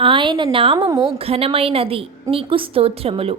ఆయన నామము ఘనమైనది నీకు స్తోత్రములు.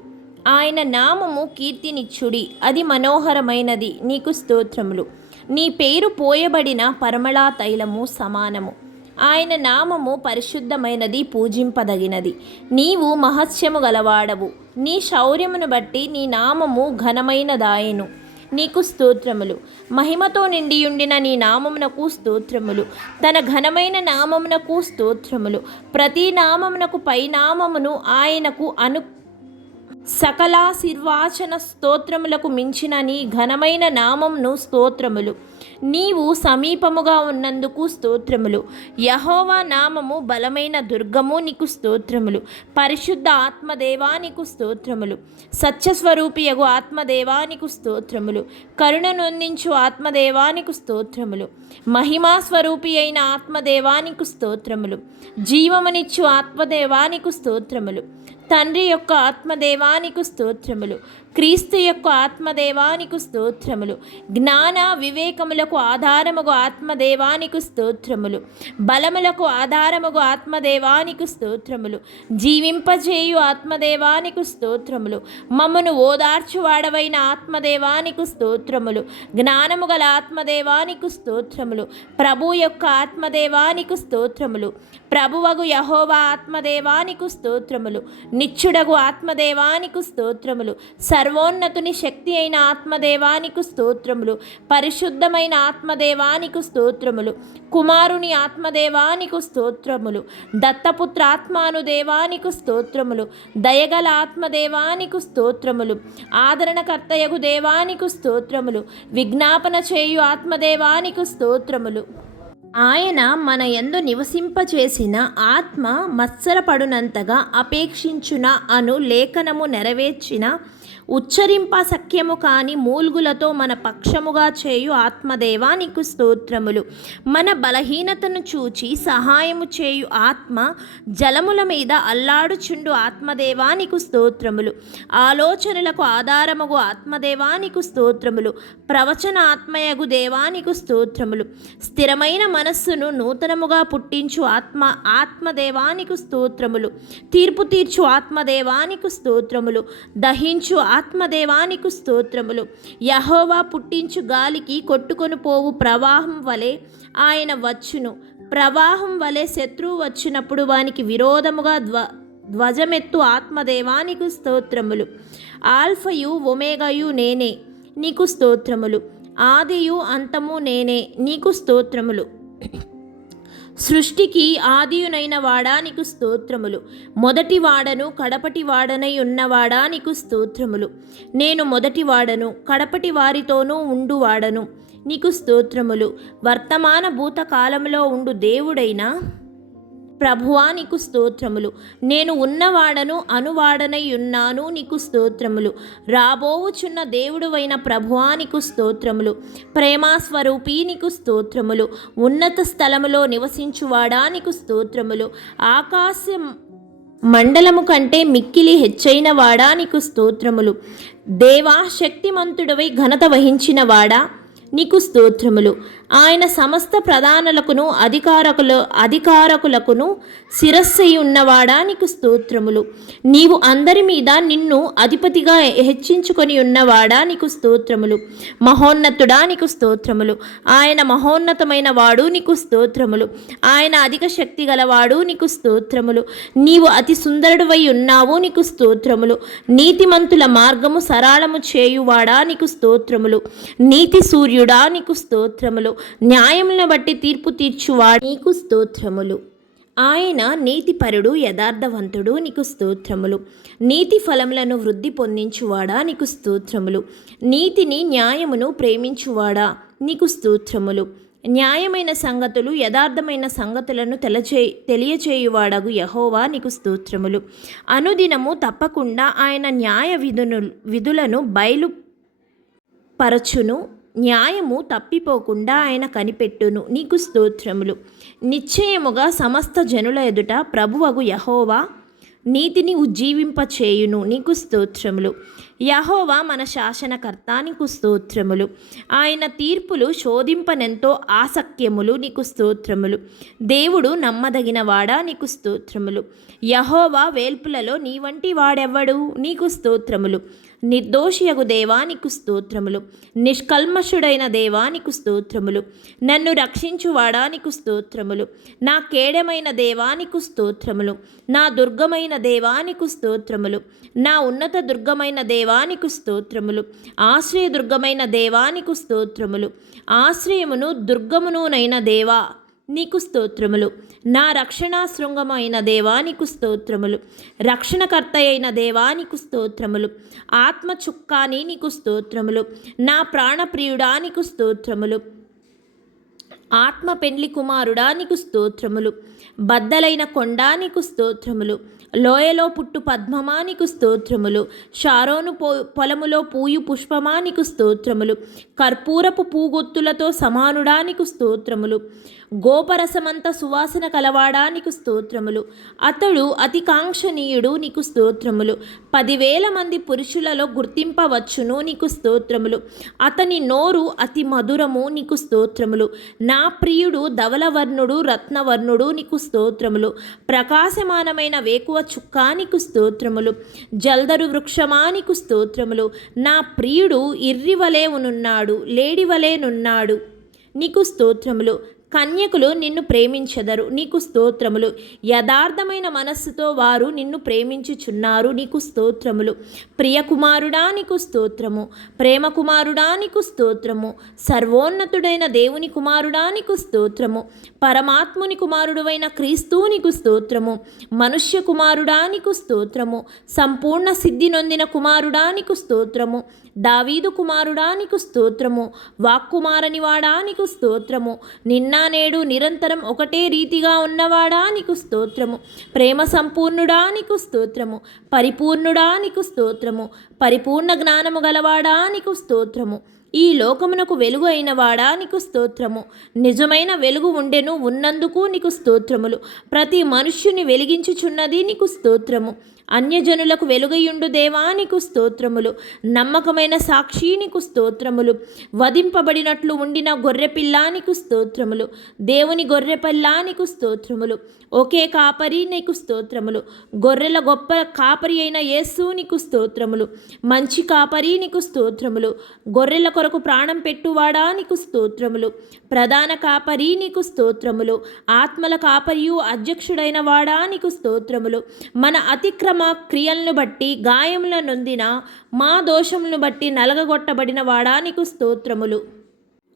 ఆయన నామము కీర్తినిచ్చుడి అది మనోహరమైనది నీకు స్తోత్రములు. నీ పేరు పోయబడిన పరమళా తైలము సమానము. ఆయన నామము పరిశుద్ధమైనది పూజింపదగినది. నీవు మహత్యము గలవాడవు. నీ శౌర్యమును బట్టి నీ నామము ఘనమైనదాయెను. నీకు స్తోత్రములు. మహిమతో నిండియుండిన నీ నామమునకు స్తోత్రములు. తన ఘనమైన నామమునకు స్తోత్రములు. ప్రతి నామమునకు పై నామమును ఆయనకు అను సకలాశీర్వాచన స్తోత్రములకు మించిన నీ ఘనమైన నామంను స్తోత్రములు. నీవు సమీపముగా ఉన్నందుకు స్తోత్రములు. యహోవా నామము బలమైన దుర్గము నీకు స్తోత్రములు. పరిశుద్ధ ఆత్మదేవా నీకు స్తోత్రములు. సత్యస్వరూపియగు ఆత్మదేవా నీకు స్తోత్రములు. కరుణ నొందించు ఆత్మదేవానికి స్తోత్రములు. మహిమా స్వరూపి అయిన ఆత్మదేవానికి స్తోత్రములు. జీవమునిచ్చు ఆత్మదేవానికి స్తోత్రములు. తండ్రి యొక్క ఆత్మదేవానికి స్తోత్రములు. క్రీస్తు యొక్క ఆత్మదేవానికి స్తోత్రములు. జ్ఞాన వివేకములకు ఆధారముగు ఆత్మదేవానికి స్తోత్రములు. బలములకు ఆధారముగు ఆత్మదేవానికి స్తోత్రములు. జీవింపజేయు ఆత్మదేవానికి స్తోత్రములు. మమ్మను ఓదార్చువాడవైన ఆత్మదేవానికి స్తోత్రములు. జ్ఞానము గల ఆత్మదేవానికి స్తోత్రములు. ప్రభు యొక్క ఆత్మదేవానికి స్తోత్రములు. ప్రభువగు యహోవా ఆత్మదేవానికి స్తోత్రములు. నిచ్చుడగు ఆత్మదేవానికి స్తోత్రములు. సర్వోన్నతుని శక్తి అయిన ఆత్మదేవానికి స్తోత్రములు పరిశుద్ధమైన ఆత్మదేవానికి స్తోత్రములు కుమారుని ఆత్మదేవానికి స్తోత్రములు దత్తపుత్ర ఆత్మానుదేవానికి స్తోత్రములు దయగల ఆత్మదేవానికి స్తోత్రములు ఆదరణకర్తయగు దేవానికి స్తోత్రములు విజ్ఞాపన చేయు ఆత్మదేవానికి స్తోత్రములు. ఆయన మన యందు నివసింపచేసిన ఆత్మ మత్సరపడునంతగా అపేక్షించున అను లేఖనము నెరవేర్చిన ఉచ్చరింప సఖ్యము కాని మూల్గులతో మన పక్షముగా చేయు ఆత్మదేవా నీకు స్తోత్రములు. మన బలహీనతను చూచి సహాయము చేయు ఆత్మ జలముల మీద అల్లాడుచుండు ఆత్మదేవా నీకు స్తోత్రములు. ఆలోచనలకు ఆధారముగు ఆత్మదేవానికి స్తోత్రములు. ప్రవచన ఆత్మయగు దేవానికి స్తోత్రములు. స్థిరమైన మనస్సును నూతనముగా పుట్టించు ఆత్మ ఆత్మదేవానికి స్తోత్రములు. తీర్పు తీర్చు ఆత్మదేవానికి స్తోత్రములు. దహించు ఆత్మదేవానికి స్తోత్రములు. యహోవా పుట్టించు గాలికి కొట్టుకొని పోవు ప్రవాహం వలె ఆయన వచ్చును. ప్రవాహం వలె శత్రువు వచ్చినప్పుడు వానికి విరోధముగా ధ్వ ధ్వజమెత్తు ఆత్మదేవానికి స్తోత్రములు. ఆల్ఫయు ఒమేగయు నేనే నీకు స్తోత్రములు. ఆదియు అంతము నేనే నీకు స్తోత్రములు. సృష్టికి ఆదియునైన వాడా నీకు స్తోత్రములు. మొదటి వాడను కడపటి వాడనై ఉన్నవాడా నీకు స్తోత్రములు. నేను మొదటి వాడను కడపటి వారితోనూ ఉండువాడను నీకు స్తోత్రములు. వర్తమాన భూతకాలంలో ఉండు దేవుడైనా ప్రభువా నీకు స్తోత్రములు. నేను ఉన్నవాడను అనువాడనై ఉన్నాను నీకు స్తోత్రములు. రాబోవుచున్న దేవుడువైన ప్రభువా నీకు స్తోత్రములు. ప్రేమాస్వరూపి నీకు స్తోత్రములు. ఉన్నత స్థలములో నివసించువాడా నీకు స్తోత్రములు. ఆకాశం మండలము కంటే మిక్కిలి హెచ్చైన వాడా నీకు స్తోత్రములు. దేవా శక్తిమంతుడవై ఘనత వహించిన వాడా నీకు స్తోత్రములు. ఆయన సమస్త ప్రధానులకును అధికారకుల అధికారకులకును శిరస్సై ఉన్నవాడా నీకు స్తోత్రములు. నీవు అందరి మీద నిన్ను అధిపతిగా హెచ్చించుకొని ఉన్నవాడా నీకు స్తోత్రములు. మహోన్నతుడా నీకు స్తోత్రములు. ఆయన మహోన్నతమైన వాడు నీకు స్తోత్రములు. ఆయన అధిక శక్తి గలవాడు నీకు స్తోత్రములు. నీవు అతి సుందరుడువై ఉన్నావు నీకు స్తోత్రములు. నీతిమంతుల మార్గము సరళము చేయువాడా నీకు స్తోత్రములు. నీతి సూర్యు సూర్యుడా నీకు స్తోత్రములు. న్యాయములను బట్టి తీర్పు తీర్చువాడు నీకు స్తోత్రములు. ఆయన నీతిపరుడు యథార్థవంతుడు నీకు స్తోత్రములు. నీతి ఫలములను వృద్ధి పొందించువాడా నీకు స్తోత్రములు. నీతిని న్యాయమును ప్రేమించువాడా నీకు స్తోత్రములు. న్యాయమైన సంగతులు యథార్థమైన సంగతులను తెలచే తెలియచేయువాడగు యహోవా నీకు స్తోత్రములు. అనుదినము తప్పకుండా ఆయన న్యాయ విధును విధులను బయలు పరచును న్యాయము తప్పిపోకుండా ఆయన కనిపెట్టును. నీకు స్తోత్రములు. నిశ్చయముగా సమస్త జనుల ఎదుట ప్రభువగు యహోవా నీతిని ఉజ్జీవింపచేయును. నీకు స్తోత్రములు. యహోవా మన శాసనకర్త నీకు స్తోత్రములు. ఆయన తీర్పులు శోధింపనెంతో ఆసక్యములు నీకు స్తోత్రములు. దేవుడు నమ్మదగిన వాడా నీకు స్తోత్రములు. యహోవా వేల్పులలో నీ వంటి వాడెవ్వడు? నీకు స్తోత్రములు. నిర్దోషియగు దేవానికి స్తోత్రములు నిష్కల్మషుడైన దేవానికి స్తోత్రములు నన్ను రక్షించువాడానికి స్తోత్రములు నా కేడమైన దేవానికి స్తోత్రములు నా దుర్గమైన దేవానికి స్తోత్రములు నా ఉన్నత దుర్గమైన దేవానికి స్తోత్రములు ఆశ్రయ దుర్గమైన దేవానికి స్తోత్రములు ఆశ్రయమును దుర్గమునునైన దేవా. నీకు స్తోత్రములు నా రక్షణ శృంగమైన దేవానికి స్తోత్రములు రక్షణకర్త అయిన దేవానికి స్తోత్రములు ఆత్మ చుక్కాని నీకు స్తోత్రములు నా ప్రాణప్రియుడానికి స్తోత్రములు ఆత్మ పెండ్లి కుమారుడా నీకు స్తోత్రములు బద్దలైన కొండానికి స్తోత్రములు లోయలో పుట్టు పద్మమానికి స్తోత్రములు షారోను పో పొలములో పూయు పుష్పమానికి స్తోత్రములు కర్పూరపు పూగొత్తులతో సమానుడానికి స్తోత్రములు గోపరసమంత సువాసన కలవాడా నీకు స్తోత్రములు? అతడు అతి కాంక్షణీయుడు నీకు స్తోత్రములు. పదివేల మంది పురుషులలో గుర్తింపవచ్చును నీకు స్తోత్రములు. అతని నోరు అతి మధురము నీకు స్తోత్రములు. నా ప్రియుడు ధవలవర్ణుడు రత్నవర్ణుడు నీకు స్తోత్రములు. ప్రకాశమానమైన వేకువ చుక్కానికు స్తోత్రములు. జల్దరు వృక్షమానికు స్తోత్రములు. నా ప్రియుడు ఇర్రివలే ఉనున్నాడు లేడివలేనున్నాడు నీకు స్తోత్రములు. కన్యకులు నిన్ను ప్రేమించెదరు నీకు స్తోత్రములు. యథార్థమైన మనస్సుతో వారు నిన్ను ప్రేమించుచున్నారు నీకు స్తోత్రములు. ప్రియకుమారుడా నీకు స్తోత్రము. ప్రేమ కుమారుడా నీకు స్తోత్రము. సర్వోన్నతుడైన దేవుని కుమారుడా నీకు స్తోత్రము. పరమాత్ముని కుమారుడువైన క్రీస్తు నీకు స్తోత్రము. మనుష్య కుమారుడా నీకు స్తోత్రము. సంపూర్ణ సిద్ధి నొందిన కుమారుడా నీకు స్తోత్రము. దావీదు కుమారుడా నీకు స్తోత్రము. వాక్కుమారని వాడా నీకు స్తోత్రము. నిన్న నేడు నిరంతరం ఒకటే రీతిగా ఉన్నవాడా నీకు స్తోత్రము. ప్రేమ సంపూర్ణుడా నీకు స్తోత్రము. పరిపూర్ణుడా నీకు స్తోత్రము. పరిపూర్ణ జ్ఞానము గలవాడా నీకు స్తోత్రము. ఈ లోకమునకు వెలుగు అయిన వాడా నీకు స్తోత్రము. నిజమైన వెలుగు ఉండెను ఉన్నందుకు నీకు స్తోత్రములు. ప్రతి మనుష్యుని వెలిగించుచున్నది నీకు స్తోత్రము. అన్యజనులకు వెలుగయుండు దేవా నీకు స్తోత్రములు నమ్మకమైన సాక్షి నీకు స్తోత్రములు వధింపబడినట్లు ఉండిన గొర్రెపిల్లా నీకు స్తోత్రములు దేవుని గొర్రెపిల్లా నీకు స్తోత్రములు ఒకే కాపరి నీకు స్తోత్రములు గొర్రెల గొప్ప కాపరి అయిన యేసు నీకు స్తోత్రములు మంచి కాపరి నీకు స్తోత్రములు గొర్రెల కొరకు ప్రాణం పెట్టువాడా నీకు స్తోత్రములు ప్రధాన కాపరి నీకు స్తోత్రములు ఆత్మల కాపరియు అధ్యక్షుడైన వాడా నీకు స్తోత్రములు మన అతిక్రమ మా క్రియలను బట్టి గాయముల నొందిన మా దోషమును బట్టి నలగగొట్టబడిన వాడానికి స్తోత్రములు.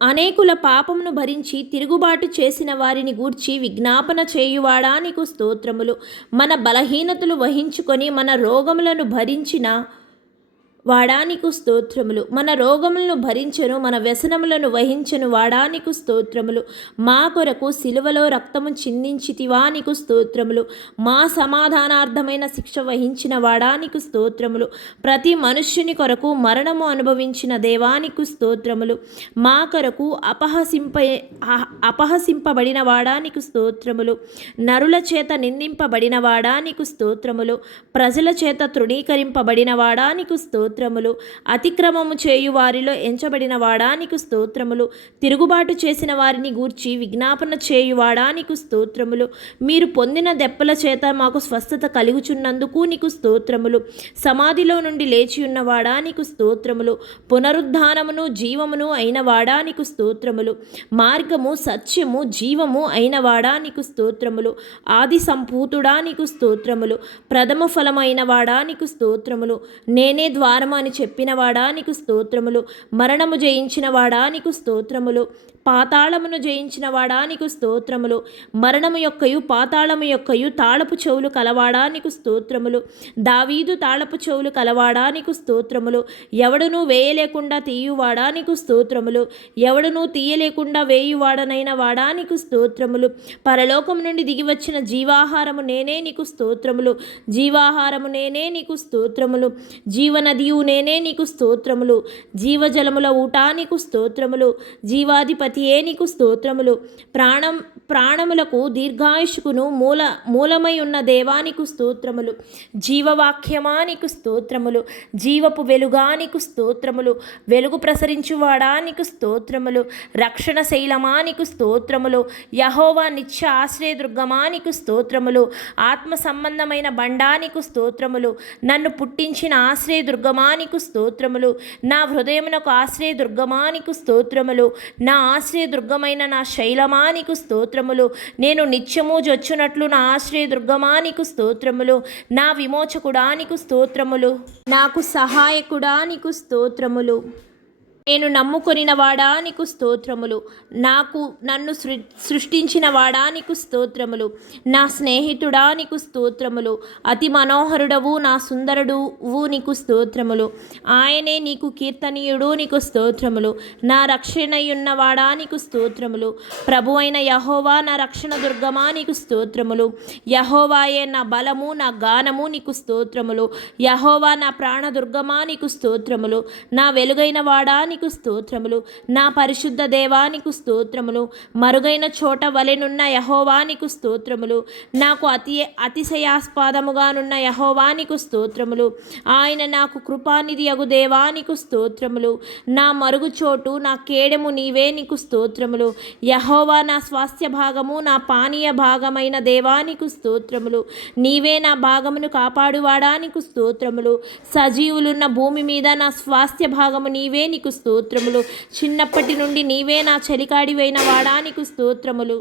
అనేకుల పాపమును భరించి తిరుగుబాటు చేసిన వారిని గూర్చి విజ్ఞాపన చేయువాడా నీకు స్తోత్రములు. మన బలహీనతలు వహించుకొని మన రోగములను భరించిన వాడానికు స్తోత్రములు. మన రోగములను భరించను మన వ్యసనములను వహించను వాడానికు స్తోత్రములు. మా కొరకు సిలువలో రక్తము చిందించితివా నీకు స్తోత్రములు. మా సమాధానార్థమైన శిక్ష వహించిన వాడానికు స్తోత్రములు. ప్రతి మనుష్యుని కొరకు మరణము అనుభవించిన దేవానికి స్తోత్రములు. మా కొరకు అపహసింప అహ- అపహసింపబడిన వాడానికి స్తోత్రములు. నరుల చేత నిందింపబడిన వాడానికి స్తోత్రములు. ప్రజల చేత తృణీకరింపబడిన వాడానికి స్తోత్రములు అతిక్రమము చేయు వారిలో ఎంచబడిన వాడానికి స్తోత్రములు. తిరుగుబాటు చేసిన వారిని గూర్చి విజ్ఞాపన చేయు వాడానికి స్తోత్రములు. మీరు పొందిన దెప్పల చేత మాకు స్వస్థత కలుగుచున్నందుకు నీకు స్తోత్రములు. సమాధిలో నుండి లేచి ఉన్న వాడానికి స్తోత్రములు. పునరుద్ధానమును జీవమును అయిన వాడానికి స్తోత్రములు. మార్గము సత్యము జీవము అయిన వాడానికి స్తోత్రములు. ఆది సంపూతుడానికి స్తోత్రములు. ప్రథమ ఫలమైన వాడానికి స్తోత్రములు. నేనే ద్వారం అని చెప్పిన నీకు స్తోత్రములు? మరణము జయించిన నీకు స్తోత్రములు? పాతాళమును జయించిన వాడా నీకు స్తోత్రములు? మరణము యొక్కయు పాతాళము యొక్కయు తాళపు చెవులు కలవాడానికి స్తోత్రములు? దావీదు తాళపు చెవులు కలవాడానికి స్తోత్రములు? ఎవడునూ వేయలేకుండా తీయువాడా నీకు స్తోత్రములు? ఎవడునూ తీయలేకుండా వేయువాడనైన వాడా నీకు స్తోత్రములు? పరలోకం నుండి దిగివచ్చిన జీవాహారము నేనే నీకు స్తోత్రములు. జీవాహారము నేనే నీకు స్తోత్రములు. జీవనదియు నేనే నీకు స్తోత్రములు. జీవజలముల ఊటా నీకు స్తోత్రములు. జీవాధిపతి పతియే నీకు స్తోత్రములు ప్రాణం ప్రాణములకు దీర్ఘాయుషుకును మూల మూలమై ఉన్న దేవానికి స్తోత్రములు జీవవాక్యమా నీకు స్తోత్రములు జీవపు వెలుగా నీకు స్తోత్రములు వెలుగు ప్రసరించువాడా నీకు స్తోత్రములు రక్షణ శైలమా నీకు స్తోత్రములు యహోవా నిత్య ఆశ్రయ నీకు స్తోత్రములు ఆత్మ సంబంధమైన బండా నీకు స్తోత్రములు నన్ను పుట్టించిన ఆశ్రయ నీకు స్తోత్రములు నా హృదయమునకు ఆశ్రయ నీకు స్తోత్రములు నా ఆశ్రయదుర్గమైన నా శైలమా నీకు స్తోత్రములు. నేను నిత్యము జొచ్చునట్లు నా ఆశ్రయ నీకు స్తోత్రములు. నా విమోచకుడా నీకు స్తోత్రములు. నాకు సహాయకుడా నీకు స్తోత్రములు. నేను నమ్ముకొనినవాడా నీకు స్తోత్రములు? నాకు నన్ను సృ సృష్టించిన వాడా నీకు స్తోత్రములు? నా స్నేహితుడా నీకు స్తోత్రములు? అతి మనోహరుడవు నా సుందరుడువు నీకు స్తోత్రములు. ఆయనే నీకు కీర్తనీయుడు నీకు స్తోత్రములు. నా రక్షణయున్న వాడా నీకు స్తోత్రములు. ప్రభు అయిన యహోవా నా రక్షణ దుర్గమా నీకు స్తోత్రములు. యహోవాయే నా బలము నా గానము నీకు స్తోత్రములు. యహోవా నా ప్రాణదుర్గమా నీకు స్తోత్రములు. నా వెలుగైన వాడా నీకు స్తోత్రములు. నా పరిశుద్ధ దేవానికి స్తోత్రములు. మరుగైన చోట వలెనున్న యహోవానికి స్తోత్రములు. నాకు అతి అతిశయాస్పాదముగానున్న యహోవానికి స్తోత్రములు. ఆయన నాకు కృపానిధి అగు దేవానికి స్తోత్రములు. నా మరుగు చోటు నా కేడము నీవే నీకు స్తోత్రములు. యహోవా నా స్వాస్థ్య భాగము నా పానీయ భాగమైన దేవానికి స్తోత్రములు. నీవే నా భాగమును కాపాడువాడా నీకు స్తోత్రములు. సజీవులున్న భూమి మీద నా స్వాస్థ్య భాగము నీవే నీకు స్తోత్రములు. చిన్నప్పటి నుండి నీవే నా చలికాడివైన వాడా నీకు స్తోత్రములు.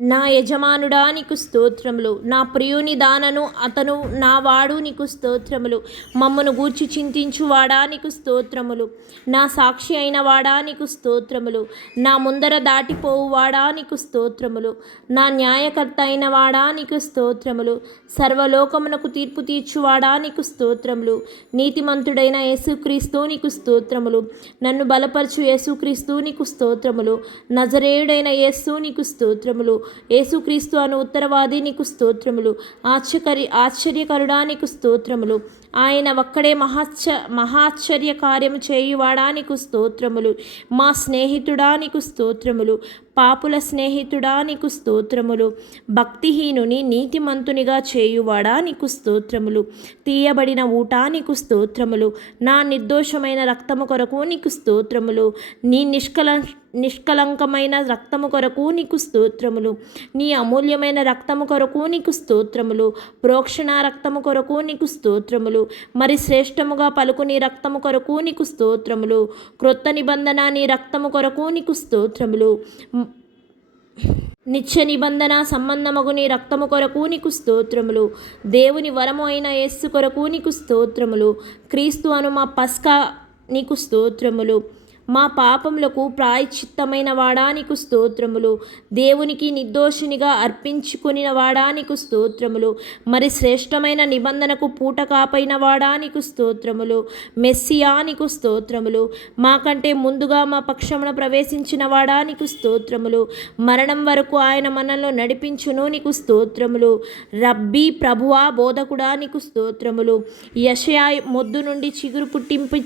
నా యజమానుడా నీకు స్తోత్రములు. నా ప్రియుని దానను అతను నా వాడు నీకు స్తోత్రములు. మమ్మను గూర్చి చింతించు వాడా నీకు స్తోత్రములు. నా సాక్షి అయిన వాడా నీకు స్తోత్రములు. నా ముందర దాటిపోవు వాడా నీకు స్తోత్రములు. నా న్యాయకర్త అయిన వాడా నీకు స్తోత్రములు. సర్వలోకమునకు తీర్పు తీర్చువాడా నీకు స్తోత్రములు. నీతిమంతుడైన యేసుక్రీస్తు నీకు స్తోత్రములు. నన్ను బలపరచు యేసుక్రీస్తు నీకు స్తోత్రములు. నజరేయుడైన యేసు నీకు స్తోత్రములు. యేసుక్రీస్తు అను ఉత్తరవాది నీకు స్తోత్రములు. ఆశ్చర్య ఆశ్చర్యకరుడా నీకు స్తోత్రములు. ఆయన ఒక్కడే మహాశ్చ మహాశ్చర్య కార్యము చేయువాడా నీకు స్తోత్రములు? మా స్నేహితుడా నీకు స్తోత్రములు? పాపుల స్నేహితుడా నీకు స్తోత్రములు? భక్తిహీనుని నీతిమంతునిగా చేయువాడా నీకు స్తోత్రములు? తీయబడిన ఊట నీకు స్తోత్రములు? నా నిర్దోషమైన రక్తము కొరకు నీకు స్తోత్రములు? నీ నిష్కల నిష్కలంకమైన రక్తము కొరకు నీకు స్తోత్రములు. నీ అమూల్యమైన రక్తము కొరకు నీకు స్తోత్రములు. ప్రోక్షణ రక్తము కొరకు నీకు స్తోత్రములు. మరి శ్రేష్టముగా పలుకు నీ రక్తము కొరకు నీకు స్తోత్రములు. క్రొత్త నిబంధన నీ రక్తము కొరకు నీకు స్తోత్రములు. నిత్య నిబంధన సంబంధమగు నీ రక్తము కొరకు నీకు స్తోత్రములు. దేవుని వరము అయిన యేస్సు కొరకు నీకు స్తోత్రములు. క్రీస్తు అను మా పస్కా నీకు స్తోత్రములు. మా పాపములకు ప్రాయశ్చిత్తమైన వాడానికి స్తోత్రములు? దేవునికి నిర్దోషినిగా అర్పించుకుని వాడానికి స్తోత్రములు? మరి శ్రేష్టమైన నిబంధనకు పూట కాపైన వాడానికి స్తోత్రములు మెస్సియానికి స్తోత్రములు? మాకంటే ముందుగా మా పక్షమున ప్రవేశించిన వాడానికి స్తోత్రములు? మరణం వరకు ఆయన మనలో నడిపించును నీకు స్తోత్రములు? రబ్బీ ప్రభువా బోధకుడా నీకు స్తోత్రములు? యషయా మొద్దు నుండి చిగురు పుట్టింపు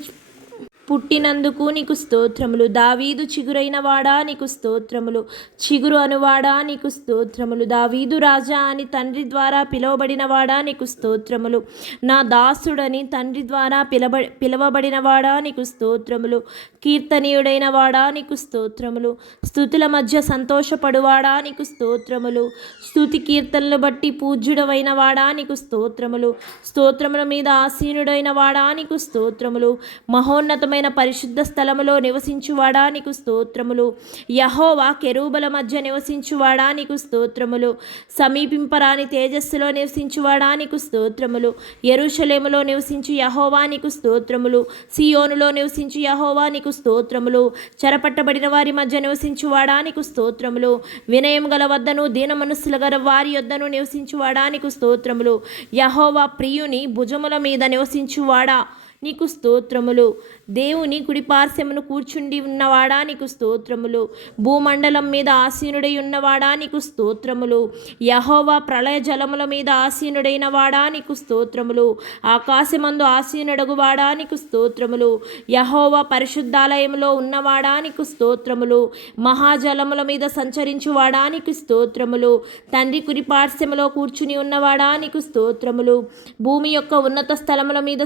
పుట్టినందుకు నీకు స్తోత్రములు. దావీదు చిగురైన వాడా నీకు స్తోత్రములు. చిగురు అనువాడా నీకు స్తోత్రములు. దావీదు రాజా అని తండ్రి ద్వారా పిలువబడిన వాడా నీకు స్తోత్రములు. నా దాసుడని తండ్రి ద్వారా పిలబ పిలువబడిన వాడా నీకు స్తోత్రములు. కీర్తనీయుడైన వాడా నీకు స్తోత్రములు. స్థుతుల మధ్య సంతోషపడువాడా నీకు స్తోత్రములు. స్థుతి కీర్తనలు బట్టి పూజ్యుడవైన వాడా నీకు స్తోత్రములు. స్తోత్రముల మీద ఆసీనుడైన వాడా నీకు స్తోత్రములు. మహోన్నతమైన పరిశుద్ధ స్థలములో నివసించువాడా నీకు స్తోత్రములు. యహోవా కెరూబల మధ్య నివసించువాడా నీకు స్తోత్రములు. సమీపింపరాని తేజస్సులో నివసించువాడా నీకు స్తోత్రములు. ఎరుషలేములో నివసించు యహోవా నీకు స్తోత్రములు. సియోనులో నివసించు యహోవా నీకు స్తోత్రములు. చెరపట్టబడిన వారి మధ్య నివసించువాడా నీకు స్తోత్రములు. వినయం గల వద్దను దీన మనస్సుల గల వారి యొద్దను నివసించువాడా నీకు స్తోత్రములు. యహోవా ప్రియుని భుజముల మీద నివసించువాడా. నీకు స్తోత్రములు. దేవుని కుడిపార్శ్వమును కూర్చుండి ఉన్నవాడా నీకు స్తోత్రములు. భూమండలం మీద ఆసీనుడై ఉన్నవాడా నీకు స్తోత్రములు. యహోవా ప్రళయ జలముల మీద ఆసీనుడైన వాడా నీకు స్తోత్రములు. ఆకాశమందు ఆసీనుడగువాడా నీకు స్తోత్రములు. యహోవా పరిశుద్ధాలయంలో ఉన్నవాడా నీకు స్తోత్రములు. మహాజలముల మీద సంచరించువాడా నీకు స్తోత్రములు. తండ్రి కురిపార్శ్యములో కూర్చుని ఉన్నవాడా నీకు స్తోత్రములు. భూమి యొక్క ఉన్నత స్థలముల మీద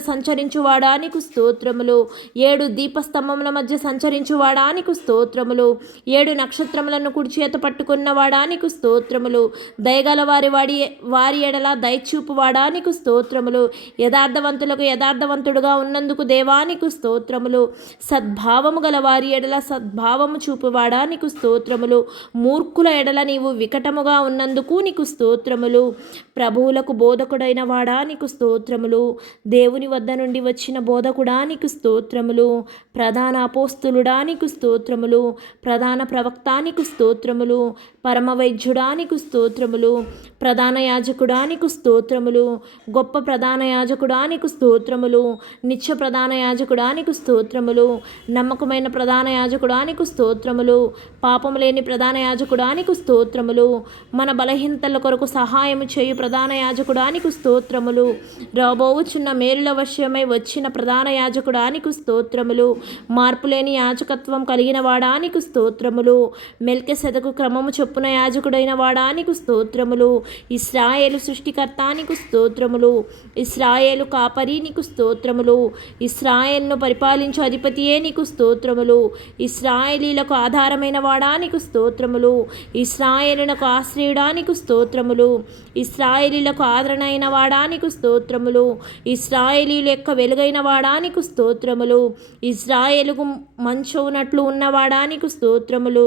సంచరించు స్తోత్రములు. ఏడు దీపస్తంభముల మధ్య సంచరించు వాడానికి స్తోత్రములు. ఏడు నక్షత్రములను కుడి చేత పట్టుకున్న వాడానికి స్తోత్రములు. దయగల వారి వాడి వారి ఎడల దయచూపు వాడానికి స్తోత్రములు. యథార్థవంతులకు యథార్థవంతుడుగా ఉన్నందుకు దేవానికి స్తోత్రములు. సద్భావము గల వారి ఎడల సద్భావము చూపువాడా నీకు స్తోత్రములు. మూర్ఖుల ఎడల నీవు వికటముగా ఉన్నందుకు నీకు స్తోత్రములు. ప్రభువులకు బోధకుడైన వాడా నీకు స్తోత్రములు. దేవుని వద్ద నుండి వచ్చి బోధకుడా నీకు స్తోత్రములు ప్రధాన అపోస్తులుడా నీకు స్తోత్రములు ప్రధాన ప్రవక్తానికి స్తోత్రములు పరమవైద్యుడానికి స్తోత్రములు ప్రధాన యాజకుడానికి స్తోత్రములు గొప్ప ప్రధాన యాజకుడానికి స్తోత్రములు నిత్య ప్రధాన యాజకుడానికి స్తోత్రములు నమ్మకమైన ప్రధాన యాజకుడానికి స్తోత్రములు పాపము లేని ప్రధాన యాజకుడానికి స్తోత్రములు మన బలహీనతల కొరకు సహాయం చేయు ప్రధాన యాజకుడానికి స్తోత్రములు. రాబోవుచున్న మేలుల వశ్యమై వచ్చిన ప్రధాన యాజకుడానికి స్తోత్రములు. మార్పులేని యాజకత్వం కలిగిన వాడానికి స్తోత్రములు. మెల్కె సెదకు క్రమము చొప్పున యాజకుడైన వాడానికి స్తోత్రములు. ఇస్రాయేలు సృష్టికర్తానికి స్తోత్రములు. ఇస్రాయేలు కాపరి నీకు స్తోత్రములు. ఇస్రాయేల్ను పరిపాలించు అధిపతియే నీకు స్తోత్రములు. ఇస్రాయేలీలకు ఆధారమైన వాడానికి స్తోత్రములు. ఇస్రాయేలునకు ఆశ్రయుడానికి స్తోత్రములు. ఇస్రాయేలీలకు ఆదరణైన వాడానికి స్తోత్రములు. ఇస్రాయేలీల యొక్క వెలుగైన వాడానికి స్తోత్రములు? ఇస్రాయేలుకు మంచవునట్లు ఉన్నవాడానికి స్తోత్రములు?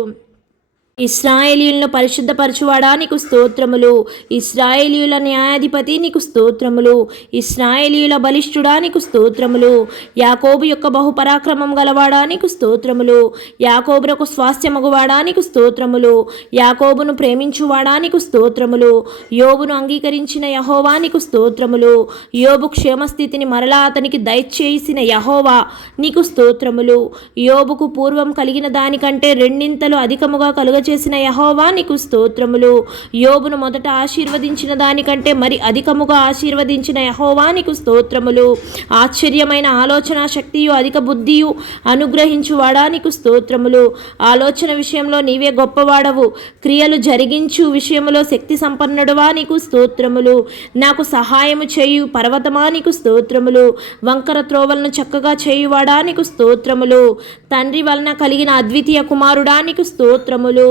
ఇస్రాయేలీలను పరిశుద్ధపరచువాడా? నీకు స్తోత్రములు. ఇస్రాయేలీల న్యాయాధిపతి నీకు స్తోత్రములు. ఇస్రాయేలీల బలిష్ఠుడా? నీకు స్తోత్రములు. యాకోబు యొక్క బహుపరాక్రమం గలవాడా? నీకు స్తోత్రములు. యాకోబునకు స్వాస్థ్యమగువాడా? నీకు స్తోత్రములు. యాకోబును ప్రేమించువాడా? నీకు స్తోత్రములు. యోబును అంగీకరించిన యహోవా? నీకు స్తోత్రములు. యోబు క్షేమస్థితిని మరలా అతనికి దయచేసిన యహోవా నీకు స్తోత్రములు. యోబుకు పూర్వం కలిగిన దానికంటే రెండింతలు అధికముగా చేసిన యహోవా నీకు స్తోత్రములు. యోబును మొదట ఆశీర్వదించిన దానికంటే మరి అధికముగా ఆశీర్వదించిన యహోవా నీకు స్తోత్రములు. ఆశ్చర్యమైన ఆలోచన శక్తియు అధిక బుద్ధియు అనుగ్రహించువాడా నీకు స్తోత్రములు. ఆలోచన విషయంలో నీవే గొప్పవాడవు. క్రియలు జరిగించు విషయములో శక్తి సంపన్నుడవా నీకు స్తోత్రములు. నాకు సహాయము చేయు పర్వతమా నీకు స్తోత్రములు. వంకర త్రోవలను చక్కగా చేయువాడా నీకు స్తోత్రములు. తండ్రి వలన కలిగిన అద్వితీయ కుమారుడా నీకు స్తోత్రములు.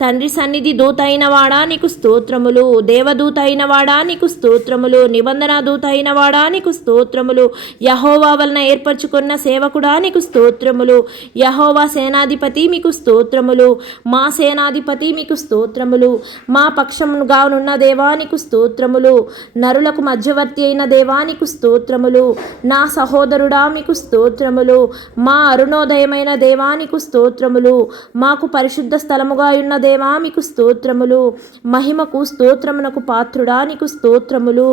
తండ్రి సన్నిధి దూత అయిన నీకు స్తోత్రములు దేవదూత అయిన వాడా నీకు స్తోత్రములు నిబంధన దూత అయినవాడా నీకు స్తోత్రములు యహోవా వలన ఏర్పరచుకున్న సేవకుడా నీకు స్తోత్రములు యహోవా సేనాధిపతి మీకు స్తోత్రములు మా సేనాధిపతి మీకు స్తోత్రములు మా పక్షముగా దేవా దేవానికి స్తోత్రములు నరులకు మధ్యవర్తి అయిన దేవానికి స్తోత్రములు నా సహోదరుడా మీకు స్తోత్రములు మా అరుణోదయమైన దేవానికి స్తోత్రములు మాకు పరిశుద్ధ స్థలముగా ఉన్న దేవా మీకు స్తోత్రములు. మహిమకు స్తోత్రమునకు పాత్రుడా నీకు స్తోత్రములు.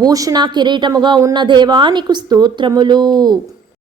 భూషణ కిరీటముగా ఉన్న దేవా నీకు స్తోత్రములు.